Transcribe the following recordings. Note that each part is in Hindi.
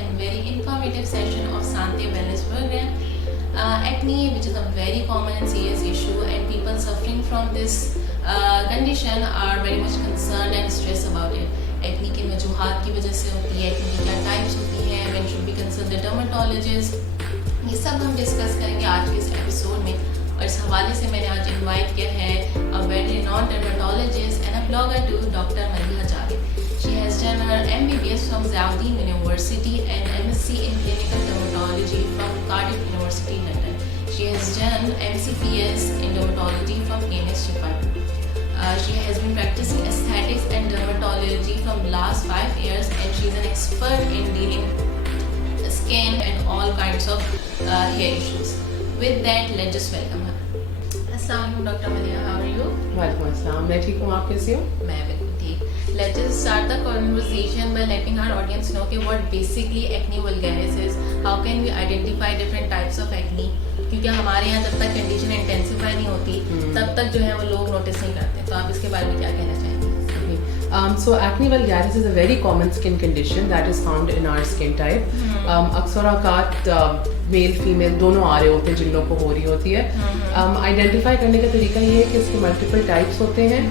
and very informative session of Santya Wellness Program. Acne, which is a very common and serious issue, and people suffering from this condition are very much concerned and stressed about it. Acne की वजूहात की वजह से होती है, acne की क्या types होती हैं, when should be consult the dermatologist, ये सब हम डिस्कस करेंगे आज के इस एपिसोड में. और इस हवाले से मैंने आज इनवाइट किया है a very renowned dermatologist and a blogger to Dr. Maliha Javed. She has done her MBBS from Zauddin University and MSc in Clinical Dermatology from Cardiff University, London. She has done MCPS in Dermatology from KNS Department. She has been practicing aesthetics and dermatology from last 5 years, and she is an expert in dealing skin and all kinds of hair issues. With that, let's just welcome her. Assalamualaikum Dr. Maliha, how are you? वालेकुम अस्सलाम, मैं ठीक हूँ, आप कैसे हो? मैं बिल्कुल ठीक. Let's just start the conversation by letting our audience know कि what basically acne vulgaris is. How can we identify different types of acne? क्योंकि हमारे यहाँ जब तक कंडीशन इंटेंसिफाई नहीं होती तब तक जो है वो लोग नोटिस नहीं करते. तो आप इसके बारे में क्या कहना चाहेंगे? So acne vulgaris is a very common skin condition that is found in our skin type. अक्सर औकात मेल फीमेल दोनों आ रहे होते हैं जिन लोगों को हो रही होती है. आइडेंटिफाई करने का तरीका ये है कि इसके मल्टीपल टाइप्स होते हैं,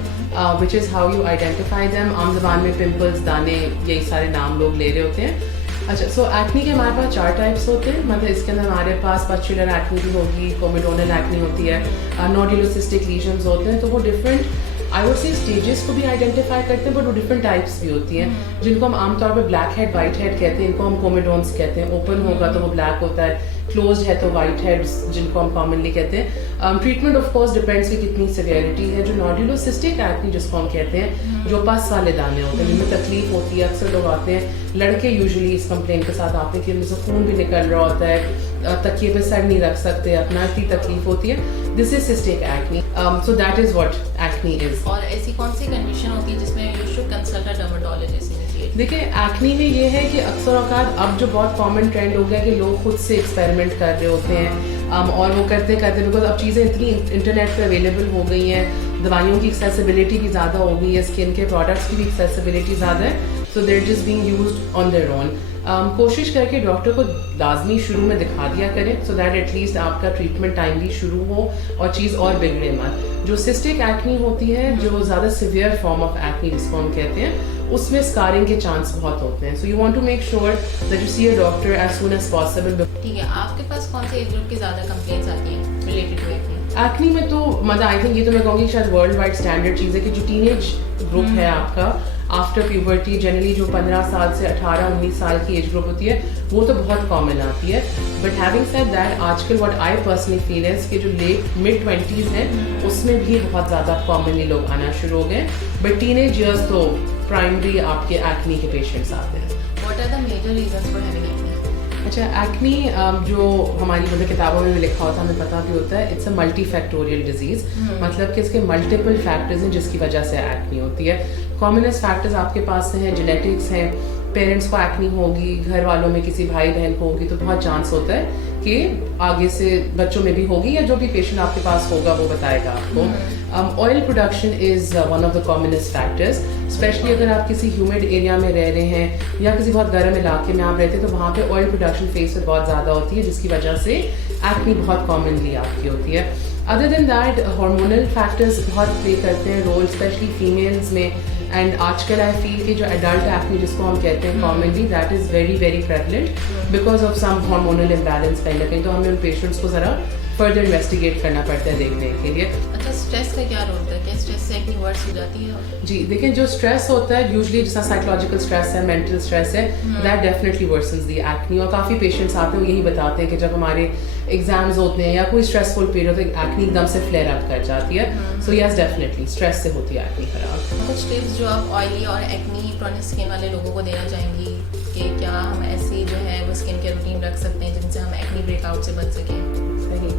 which is how you identify them. आम जबान में पिंपल्स, दाने, यही सारे नाम लोग ले रहे होते हैं. अच्छा, सो एक्नी के हमारे पास 4 टाइप्स होते हैं. मतलब इसके अंदर हमारे पास पस्चुलर एक्नी भी होगी, कोमेडोनल एक्नी होती है, नोडुलोसिस्टिक लीजन्स होते हैं. तो वो different I would say stages को भी आइडेंटिफाई करते हैं, बट वो डिफरेंट टाइप्स भी होती हैं, जिनको हम आमतौर पर ब्लैक हेड, वाइट हेड कहते हैं. इनको हम कोमेडोन्स कहते हैं. ओपन होगा तो वो ब्लैक होता है, क्लोज्ड है तो वाइट हेड्स जिनको हम कॉमनली कहते हैं. ट्रीटमेंट ऑफ कोर्स डिपेंड्स कि कितनी सिवियरिटी है. जो नोडुलोसिस्टिक एक्नी जिसको हम कहते हैं, जो पस वाले दाने होते हैं जिनमें तकलीफ होती है, अक्सर लोग आते हैं, लड़के यूजुअली इस कंप्लेंट के साथ आते हैं कि मुझे खून भी निकल रहा होता है, तकिए पे सर नहीं रख सकते, अपना इतनी तकलीफ होती है. This is cystic acne. So that is what acne is. और ऐसी कौन सी कंडीशन होती है जिसमें you should consult a dermatologist? देखिए, एक्नी में ये है कि अक्सर औकात अब जो बहुत कॉमन ट्रेंड हो गया कि लोग खुद से एक्सपेरिमेंट कर रहे होते हैं, और वो करते बिकॉज अब चीज़ें इतनी इंटरनेट पे अवेलेबल हो गई हैं, दवाइयों की एक्सेसिबिलिटी भी ज़्यादा हो गई है, स्किन के प्रोडक्ट्स की भी एक्सेसिबिलिटी ज़्यादा है. So they're just being used on their own. कोशिश करके डॉक्टर को लाजमी शुरू में दिखा दिया करें, सो दैट एटलीस्ट आपका ट्रीटमेंट टाइम भी शुरू हो और चीज़ और बिगड़े मत. जो सिस्टिक एक्नी होती है, जो ज़्यादा सिवियर फॉर्म ऑफ एक्नी जिसको हम कहते हैं, उसमें स्कारिंग के चांस बहुत होते हैं. So you want to make sure that you see a doctor as soon as possible. ठीक है, आपके पास कौन से एज ग्रुप की ज़्यादा कंप्लेंट्स आती हैं रिलेटेड टू एक्नी? एक्नी में तो मतलब आई थिंक ये तो मैं कहूँगी शायद वर्ल्ड वाइड स्टैंडर्ड चीज़ है कि जो टीनेज ग्रुप है आपका आफ्टर प्यूबर्टी, जनरली जो 15 साल से 18-19 साल की एज ग्रुप होती है, वो तो बहुत कॉमन आती है. बट हैविंग सेड दैट, आजकल व्हाट आई पर्सनली फील है कि जो लेट मिड 20s हैं उसमें भी बहुत ज़्यादा कॉमनली लोग आना शुरू हो गए. बट टीनेज ईयर्स तो प्राइमरी आपके एक्नी के पेशेंट्स आते हैं. What are the major reasons for having acne? अच्छा, एक्नी जो हमारी मतलब किताबों में भी लिखा होता है, हमें पता भी होता है, it's a multi factorial disease. मतलब कि इसके मल्टीपल फैक्टर्स हैं जिसकी वजह से एक्नी होती है. कॉमनेस्ट फैक्टर्स आपके पास हैं, जेनेटिक्स हैं, पेरेंट्स को एक्नी होगी, घर वालों में किसी भाई बहन को होगी, तो बहुत चांस होता है कि आगे से बच्चों में भी होगी, या जो भी पेशेंट आपके पास होगा वो बताएगा आपको. Oil production is one of the commonest factors, specially अगर आप किसी ह्यूमिड एरिया में रह रहे हैं या किसी बहुत गर्म इलाके में आप रहते हैं, तो वहाँ पे ऑयल प्रोडक्शन फेस पे बहुत ज़्यादा होती है, जिसकी वजह से एक्नी बहुत कॉमनली आपकी होती है. Other than that, hormonal factors बहुत प्ले करते हैं रोल, स्पेशली फीमेल्स में. एंड आजकल आई फील कि जो एडल्ट एक्नी जिसको हम कहते हैं commonly, that is very very prevalent because of some hormonal imbalance कहीं ना कहीं. तो हमें उन पेशेंट्स को ज़रा फर्दर इन्वेस्टिगेट करना पड़ता है देखने के लिए. अच्छा, स्ट्रेस का क्या रोल होता है? क्या स्ट्रेस से एक्नी वर्स हो जाती है? जी देखिए, जो स्ट्रेस होता है यूजुअली जैसा साइकोलॉजिकल स्ट्रेस है, मेंटल स्ट्रेस है, that definitely versions the acne. और काफ़ी पेशेंट्स आते हैं, यही बताते हैं कि जब हमारे एग्जाम्स होते हैं या कोई स्ट्रेसफुल पीरियड होता है, एक्नी एकदम से फ्लेयर अप कर जाती है. सो यस, डेफिनेटली स्ट्रेस से होती है एक्नी खराब. कुछ टिप्स जो आप ऑयली और एक्नी प्रोन स्किन वाले लोगों को देना चाहेंगी कि क्या हम ऐसी जो है वो स्किन केयर रूटीन रख सकते हैं जिनसे हम एक्नी ब्रेकआउट से बच सकें? सही.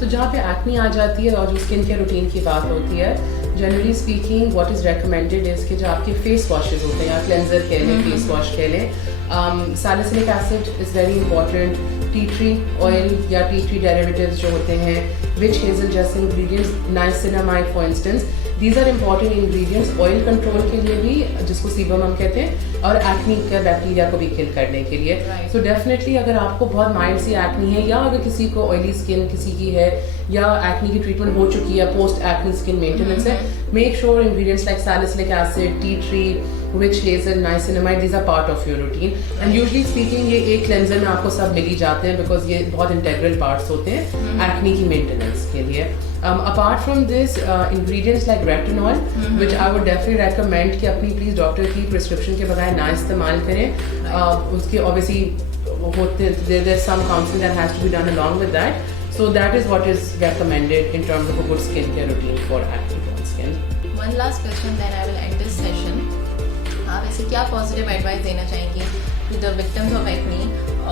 तो जहाँ पे एक्नी आ जाती है और जो स्किन केयर रूटीन की बात होती है, generally speaking what is recommended is कि जो आपके फेस वॉशेज होते हैं या क्लेंजर कह लें, फेस वॉश कह लें, salicylic acid is very important. Tea tree oil या टी ट्री डेरिवेटिव्स जो होते हैं, विच हेजल जैसे ingredients, niacinamide for instance, These are important ingredients oil control के लिए भी, जिसको सीबम हम कहते हैं, और एक्नी के बैक्टीरिया को भी किल करने के लिए. Right. So definitely अगर आपको बहुत माइल्ड सी एक्नी है, या अगर किसी को ऑयली स्किन किसी की है, या एक्नी की ट्रीटमेंट हो चुकी है, पोस्ट एक्नी स्किन मेंटेनेंस है, make sure ingredients like salicylic acid, tea tree, which hazel, niacinamide, these are part of your routine. And usually speaking ये एक क्लेंजर में आपको सब मिल ही जाते हैं, बिकॉज ये बहुत इंटेग्रल पार्ट्स होते हैं एक्नी की मेंटेनेंस के लिए. Apart from this, ingredients like retinol, which I would definitely recommend कि अपनी प्लीज डॉक्टर की प्रिस्क्रिप्शन के बगैर ना इस्तेमाल करें. उसके obviously होते there's some counseling that has to be done along with that. So that is what is recommended in terms of a good skincare routine for acne prone skin. One last question, then I will end this session. आप ऐसे क्या पॉजिटिव एडवाइस देना चाहेंगी to the victims of acne?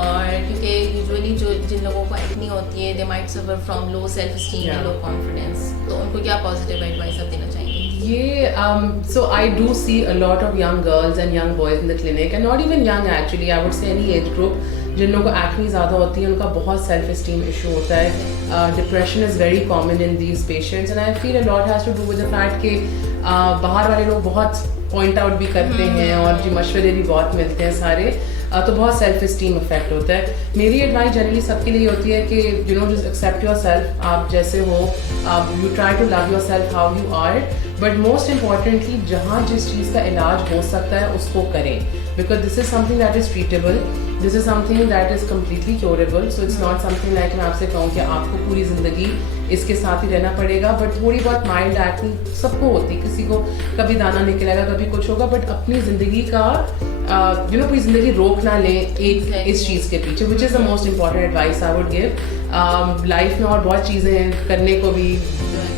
और क्योंकि यूजुअली जो जिन लोगों को एक्नी होती है, they might suffer from low self esteem and low confidence, तो उनको क्या पॉजिटिव एडवाइस आप देना चाहेंगी? ये so I do see a lot of young girls and young boys in the clinic, and not even young actually, I would say any age group, जिन लोगों को एक्नी ज़्यादा होती है, उनका बहुत सेल्फ इस्टीम इशू होता है. Depression is very common in these patients, and I feel a lot has to do with the fact कि बाहर वाले लोग बहुत पॉइंट आउट भी करते हैं और जो मशवरे भी बहुत मिलते हैं सारे, तो बहुत सेल्फ इस्टीम इफेक्ट होता है. मेरी एडवाइस जनरली सबके लिए होती है कि you know just accept yourself, आप जैसे हो, you try to love yourself how you are, but most importantly जहाँ जिस चीज़ का इलाज हो सकता है उसको करें, because this is something that is treatable, this is something that is completely curable. So it's not something like मैं आपसे कहूँ कि आपको पूरी ज़िंदगी इसके साथ ही रहना पड़ेगा. बट थोड़ी बहुत माइल्ड एक्नी सबको होती है, किसी को कभी दाना निकलेगा, कभी कुछ होगा, बट अपनी ज़िंदगी का यू नो पूरी ज़िंदगी रोक ना लें एक इस चीज़ के पीछे, which is the most important advice I would give. Life में और बहुत चीज़ें हैं करने को भी,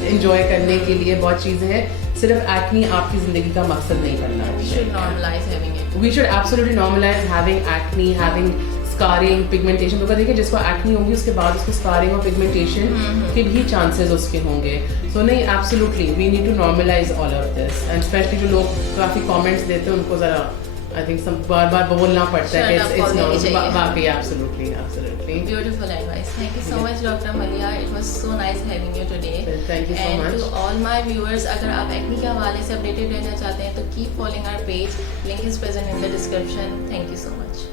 इंजॉय करने के लिए बहुत चीज़ें हैं, सिर्फ एक्नी आपकी ज़िंदगी का मकसद नहीं बनना. We should normalize having it. We should absolutely normalize having acne, having scarring, pigmentation. तो देखिए जिसको एक्नी होगी उसके बाद उसको scarring और pigmentation के भी chances उसके होंगे. So नहीं, absolutely we need to normalize all of this, and especially जो लोग काफ़ी comments देते हैं उनको ज़रा I think some बार बोलना पड़ता है कि it's not बाकी absolutely. Beautiful advice. Thank you so much, Dr. Malia. It was so nice having you today. Thank you so much. And to all my viewers, अगर आप एक्नी के हवाले से अपडेटेड रहना चाहते हैं तो keep following our page. Link is present in the description. Thank you so much.